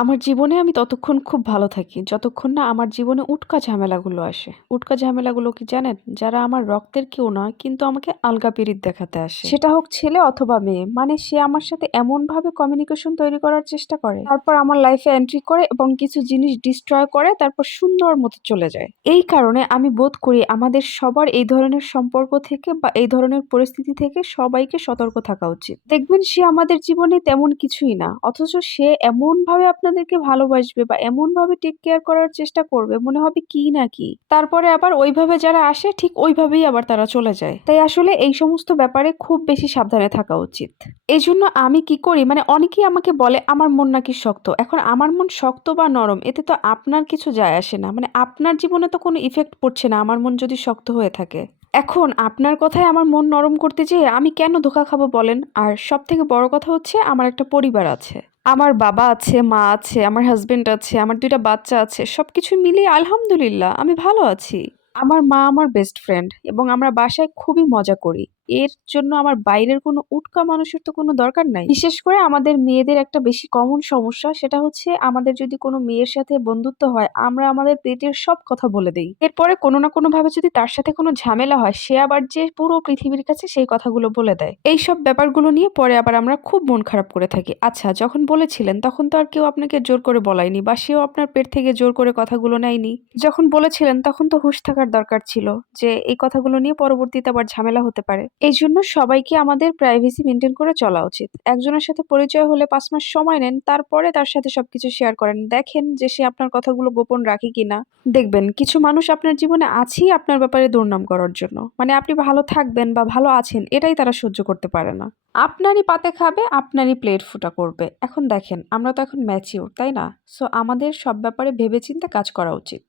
আমার জীবনে আমি ততক্ষণ খুব ভালো থাকি, যতক্ষণ না আমার জীবনে উটকা ঝামেলাগুলো আসে। উটকা ঝামেলাগুলো কি জানেন? যারা আমার রক্তের কেউ না, কিন্তু আমাকে আলগা পিরিত দেখাতে আসে। সেটা হোক ছেলে অথবা মেয়ে। মানে সে আমার সাথে এমনভাবে কমিউনিকেশন তৈরি করার চেষ্টা করে, তারপর আমার লাইফে এন্ট্রি করে এবং কিছু জিনিস ডিস্ট্রয় করে, তারপর সুন্দর মতো চলে যায়। এই কারণে আমি বোধ করি আমাদের সবার এই ধরনের সম্পর্ক থেকে বা এই ধরনের পরিস্থিতি থেকে সবাইকে সতর্ক থাকা উচিত। দেখবেন সে আমাদের জীবনে তেমন কিছুই না, অথচ সে এমন ভাবে আপনাদেরকে ভালোবাসবে বা এমন ভাবে টেক কেয়ার করার চেষ্টা করবে, মনে হবে কি না কি। তারপরে আবার ওইভাবে যারা আসে ঠিক ওইভাবেই আবার তারা চলে যায়। তাই আসলে এই সমস্ত ব্যাপারে খুব বেশি সাবধানে থাকা উচিত। এই জন্য আমি কি করি, মানে অনেকেই আমাকে বলে আমার মন নাকি শক্ত। এখন আমার মন শক্ত বা নরম এতে তো আপনার কিছু যায় আসে না, মানে আপনার জীবনে তো কোনো ইফেক্ট পড়ছে না আমার মন যদি শক্ত হয়ে থাকে। এখন আপনার কথায় আমার মন নরম করতে যেয়ে আমি কেন ধোঁকা খাবো বলেন? আর সব থেকে বড় কথা হচ্ছে আমার একটা পরিবার আছে। আমার বাবা আছে, মা আছে, আমার হাজবেন্ড আছে, আমার ২ টা বাচ্চা আছে। সবকিছু মিলিয়ে আলহামদুলিল্লাহ আমি ভালো আছি। আমার মা আমার বেস্ট ফ্রেন্ড এবং আমরা বাসায় খুবই মজা করি। এর জন্য আমার বাইরের কোনো উটকা মানুষের তো কোনো দরকার নাই। বিশেষ করে আমাদের মেয়েদের একটা বেশি কমন সমস্যা, সেটা হচ্ছে আমাদের যদি কোনো মেয়ের সাথে বন্ধুত্ব হয়, আমরা আমাদের পেটের সব কথা বলে দেই। এরপরে কোনো না কোনোভাবে যদি তার সাথে কোনো ঝামেলা হয়, সে আবার যে পুরো পৃথিবীর কাছে সেই কথাগুলো বলে দেয়। এইসব ব্যাপারগুলো নিয়ে পরে আবার আমরা খুব মন খারাপ করে থাকি। আচ্ছা, যখন বলেছিলেন তখন তো আর কেউ আপনাকে জোর করে বলায়নি বা সেও আপনার পেট থেকে জোর করে কথাগুলো নেয়নি। যখন বলেছিলেন তখন তো হুঁশ থাকার দরকার ছিল যে এই কথাগুলো নিয়ে পরবর্তীতে আবার ঝামেলা হতে পারে। এই জন্য সবাইকে আমাদের প্রাইভেসি মেনটেন করে চলা উচিত। একজনের সাথে পরিচয় হলে ৫ মাস সময় নেন, তারপরে তার সাথে সবকিছু শেয়ার করেন। দেখেন যে সে আপনার কথাগুলো গোপন রাখে কিনা। দেখবেন কিছু মানুষ আপনার জীবনে আছেই আপনার ব্যাপারে দুর্নাম করার জন্য। মানে আপনি ভালো থাকবেন বা ভালো আছেন এটাই তারা সহ্য করতে পারে না। আপনারই পাতে খাবে, আপনারই প্লেট ফুটা করবে। এখন দেখেন আমরা তো এখন ম্যাচিউর, তাই না? সো আমাদের সব ব্যাপারে ভেবেচিন্তে কাজ করা উচিত।